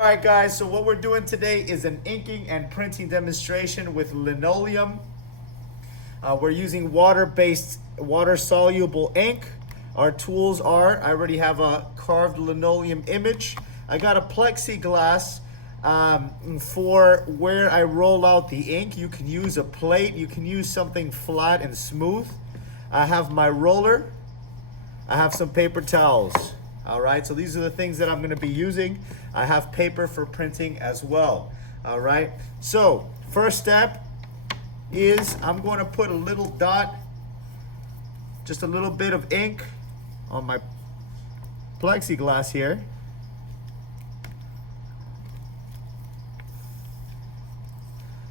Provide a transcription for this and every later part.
All right, guys, so what we're doing today is an inking and printing demonstration with Linoleum. We're using water-based, water-soluble ink. Our tools are, I already have a carved linoleum image. I got a plexiglass for where I roll out the ink. You can use a plate, you can use something flat and smooth. I have my roller, I have some paper towels. All right, so these are the things that I'm going to be using. I have paper for printing as well. All right, so first step is I'm going to put a little dot, just a little bit of ink on my plexiglass here.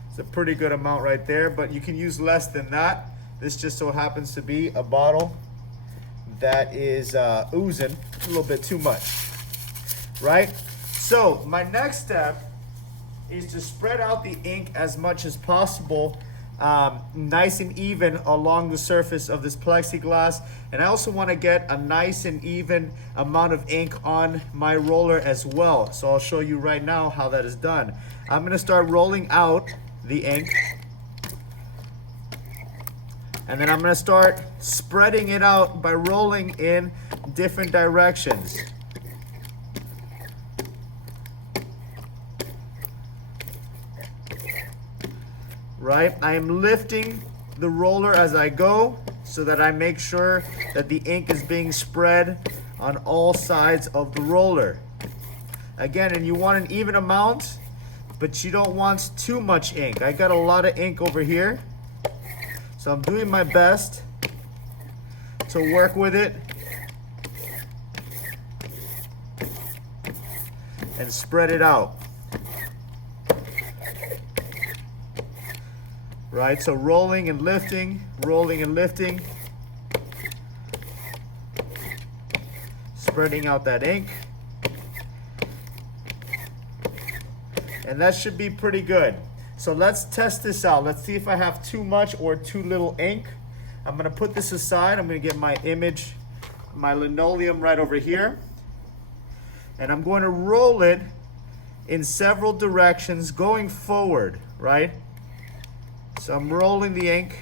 It's a pretty good amount right there, but you can use less than that. This just so happens to be a bottle that is oozing a little bit too much, right? So my next step is to spread out the ink as much as possible, nice and even along the surface of this plexiglass. And I also want to get a nice and even amount of ink on my roller as well. So I'll show you right now how that is done. I'm going to start rolling out the ink. And then I'm going to start spreading it out by rolling in different directions. Right? I am lifting the roller as I go so that I make sure that the ink is being spread on all sides of the roller. Again, and you want an even amount, but you don't want too much ink. I got a lot of ink over here. So I'm doing my best to work with it and spread it out. Right, so rolling and lifting, spreading out that ink. And that should be pretty good. So let's test this out. Let's see if I have too much or too little ink. I'm gonna put this aside. I'm gonna get my image, my linoleum right over here. And I'm going to roll it in several directions going forward, right? So I'm rolling the ink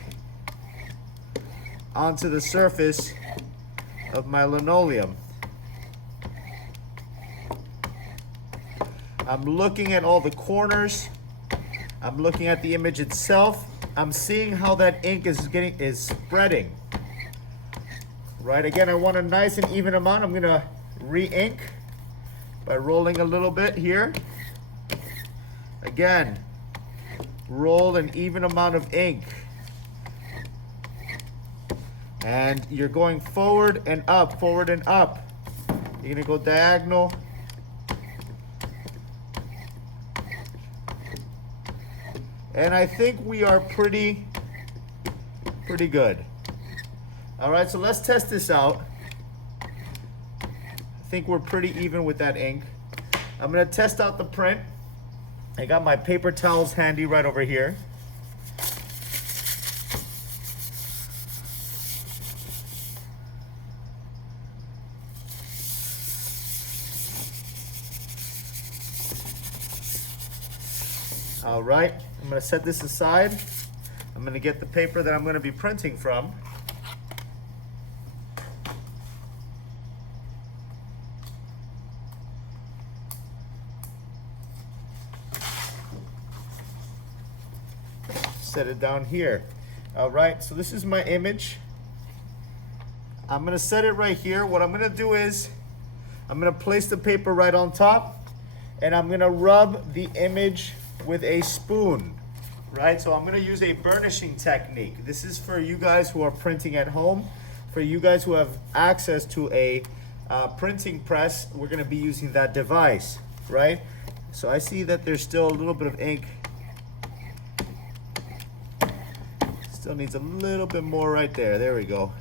onto the surface of my linoleum. I'm looking at all the corners. I'm looking at the image itself. I'm seeing how that ink is spreading. Right, again, I want a nice and even amount. I'm gonna re-ink by rolling a little bit here. Again, roll an even amount of ink. And you're going forward and up, forward and up. You're gonna go diagonal. And I think we are pretty good. All right, so let's test this out. I think we're pretty even with that ink. I'm gonna test out the print. I got my paper towels handy right over here. All right, I'm gonna set this aside. I'm gonna get the paper that I'm gonna be printing from. Set it down here. All right, so this is my image. I'm gonna set it right here. What I'm gonna do is, I'm gonna place the paper right on top, and I'm gonna rub the image with a spoon, right? So I'm gonna use a burnishing technique. This is for you guys who are printing at home. For you guys who have access to a printing press, we're gonna be using that device, right? So I see that there's still a little bit of ink. Still needs a little bit more right there. There we go.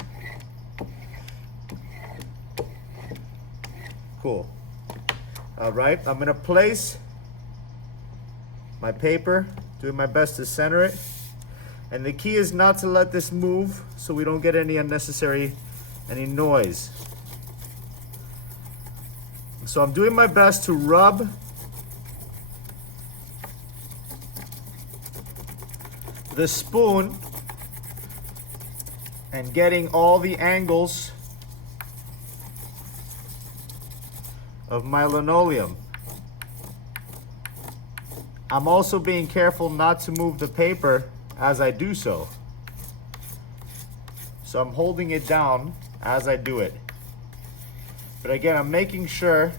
Cool. All right, I'm gonna place my paper, doing my best to center it. And the key is not to let this move so we don't get any unnecessary, any noise. So I'm doing my best to rub the spoon and getting all the angles of my linoleum. I'm also being careful not to move the paper as I do so. So I'm holding it down as I do it. But again, I'm making sure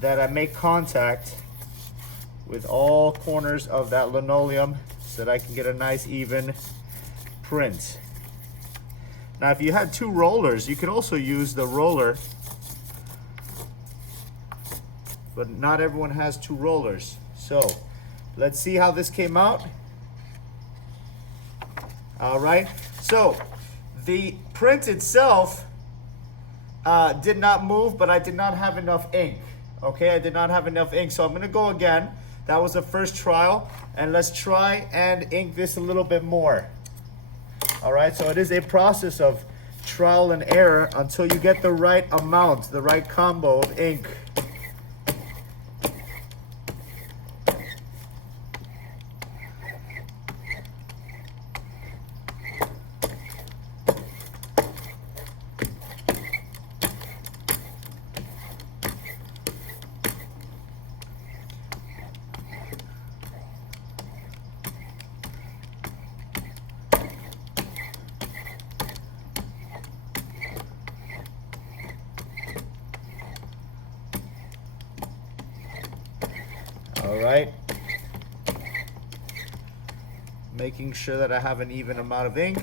that I make contact with all corners of that linoleum so that I can get a nice even print. Now, if you had two rollers, you could also use the roller, but not everyone has two rollers. So let's see how this came out. All right, so the print itself did not move, but I did not have enough ink. Okay, I did not have enough ink, so I'm gonna go again. That was the first trial, and let's try and ink this a little bit more. All right, so it is a process of trial and error until you get the right amount, the right combo of ink. All right, making sure that I have an even amount of ink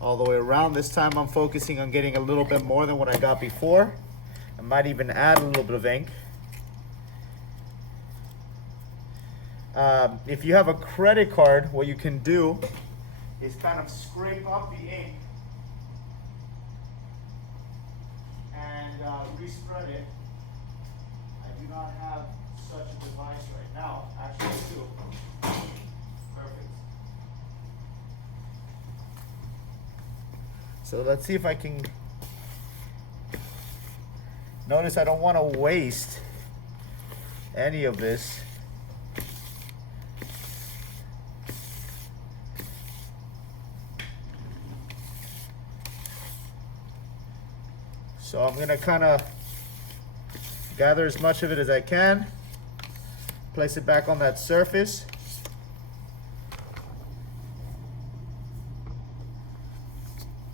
all the way around. This time I'm focusing on getting a little bit more than what I got before. I might even add a little bit of ink. If you have a credit card, what you can do is kind of scrape up the ink and respread it. I do not have such a device right now. Actually, I do. Perfect. So let's see if I can. Notice I don't want to waste any of this. So I'm gonna kind of gather as much of it as I can, place it back on that surface.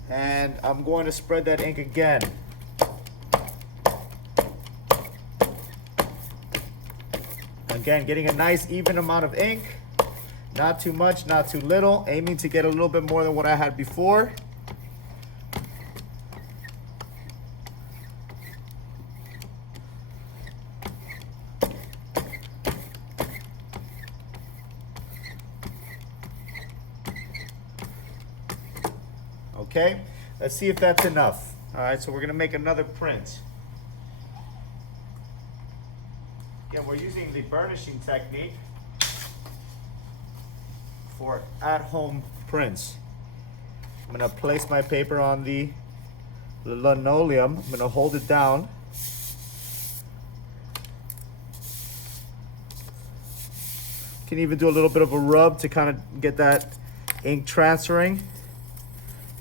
And I'm going to spread that ink again. Again, getting a nice even amount of ink. Not too much, not too little. Aiming to get a little bit more than what I had before. Okay, let's see if that's enough. All right, so we're gonna make another print. Again, we're using the burnishing technique for at-home prints. I'm gonna place my paper on the linoleum. I'm gonna hold it down. Can even do a little bit of a rub to kind of get that ink transferring.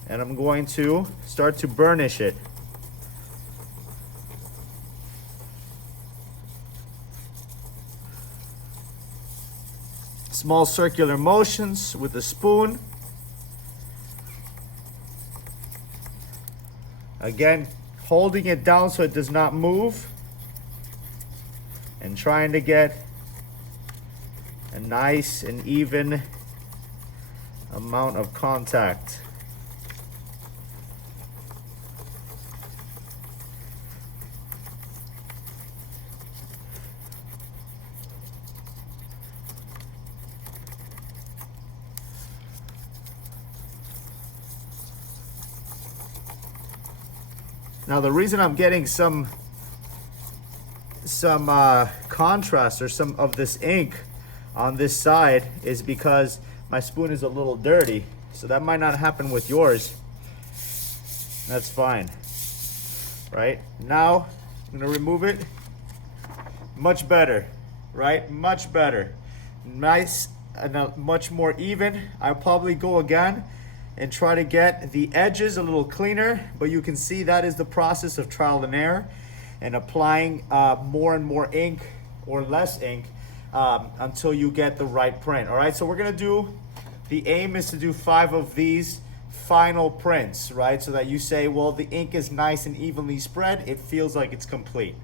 And I'm going to start to burnish it. Small circular motions with the spoon. Again, holding it down so it does not move. And trying to get a nice and even amount of contact. Now the reason I'm getting some contrast or some of this ink on this side is because my spoon is a little dirty. So that might not happen with yours. That's fine. Right? Now I'm gonna remove it. Much better, right? Much better. Nice much more even, I'll probably go again and try to get the edges a little cleaner. But you can see that is the process of trial and error and applying more and more ink or less ink until you get the right print. All right, so we're gonna do, the aim is to do 5 of these final prints, right? So that you say, well, the ink is nice and evenly spread. It feels like it's complete.